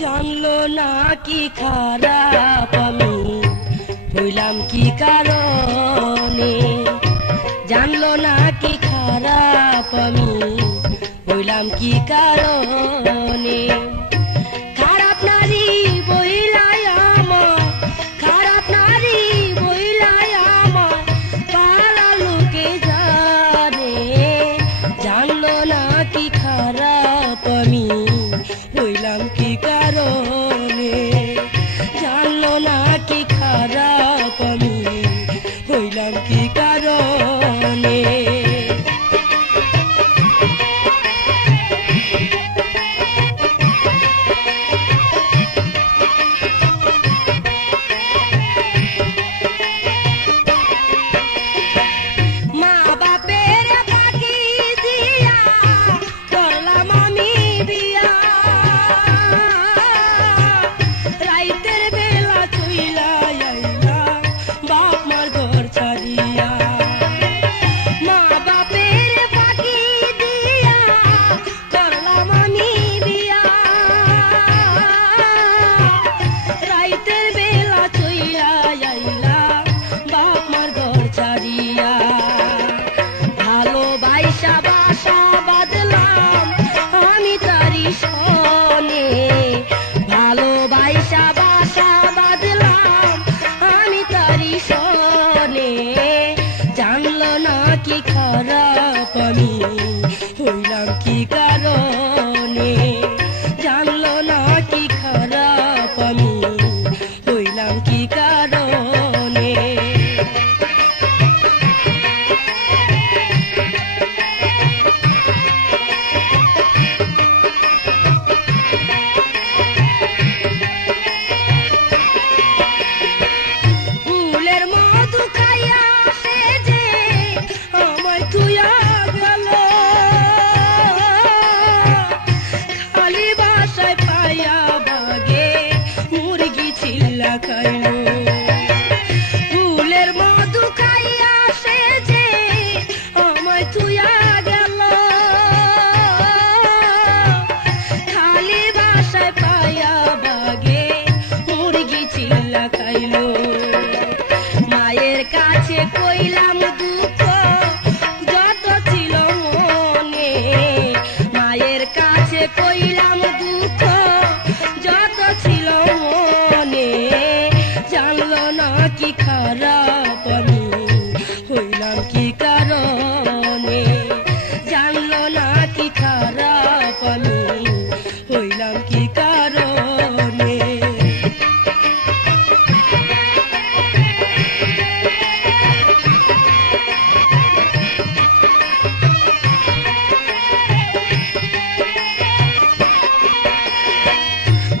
জানলো না কি খারাপ আমি হইলাম কি কারণে, জানলো না কি খারাপ আমি হইলাম কি কারণে। খারাপ নারী বইলাই আমার, খারাপ নারী বইলাই আমার পাড়া লোকে জানে, জানলো না কি খারাপ আমি হইলাম কি কারণে, জানলো না কি খারাপ আমি হইলাম কি কারণে। খারাপ আমি হইলাম কি কারণে, জানলো না কি খারাপ আমি হইলাম কি কারণে। ফুলের মধু খাইয়া সে যে আমায় তুইয়া গেল, খালি বাসায় পাইয়া বাগে মুরগি চিল্লা খাইল। ফুলের মধু খাইয়া সে যে আমায় তুইয়া গেল, খালি বাসায় পাইয়া বাগে মুরগি চিল্লা খাইল। মায়ের কাছে কইলাম দুঃখ যত ছিল মনে, মায়ের কাছে কইলাম দুঃখ যত ছিল মনে, জানলো না কি খারাপ আমি হইলাম কি কারণে, জানলো না কি খারাপ আমি হইলাম কি কারণে।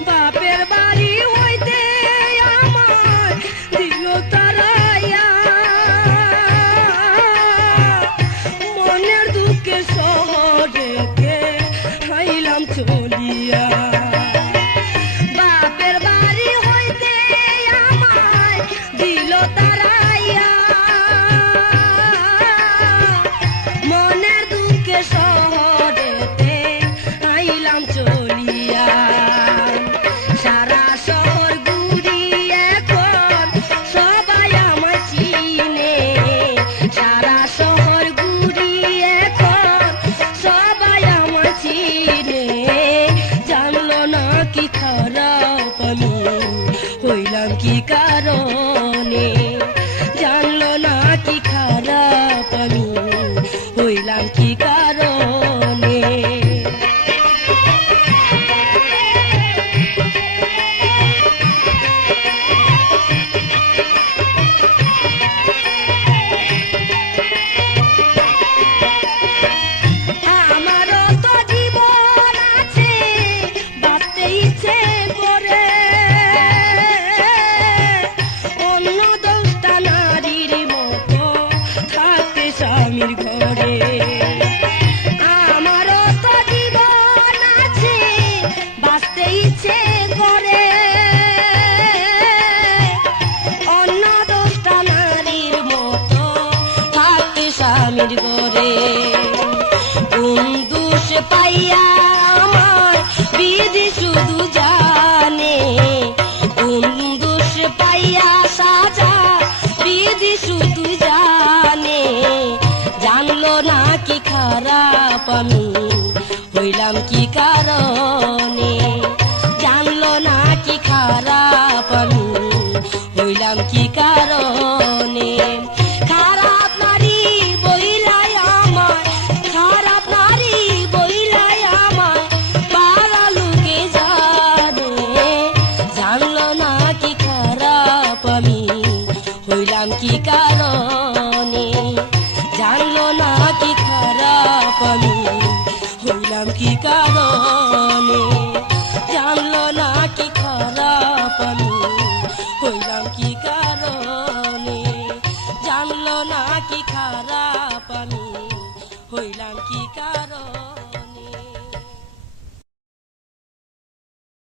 বাপের বাড়ি হইতে আমার দিল তারাইয়া, মনের দুঃখে শহরেতে আইলাম চলিয়া। বাপের বাড়ি হইতে আমায় দিল তারাইয়া, মনের দুঃখে শহরেতে আইলাম চলিয়া। সারা শহর ঘুরি এখন সবাই আমায় চিনে, সারা শহর ঘুরি এখন সবাই আমায় চিনে, জানলো না কি খারাপ আমি হইলাম কি কারণে, জানলো না কি খারাপ আমি হইলাম কি কারণে। আমারও তো জীবন আছে, বাঁচতে ইচ্ছে করে, আমি হইলাম কি কারণে, জানলো না কি খারাপ আমি হইলাম কি কারণে। খারাপ নারী বইলাই আমায়, খারাপ নারী বইলাই আমায় পাড়া লোকে জানে, জানলো না কি খারাপ আমি হইলাম কি কারণে।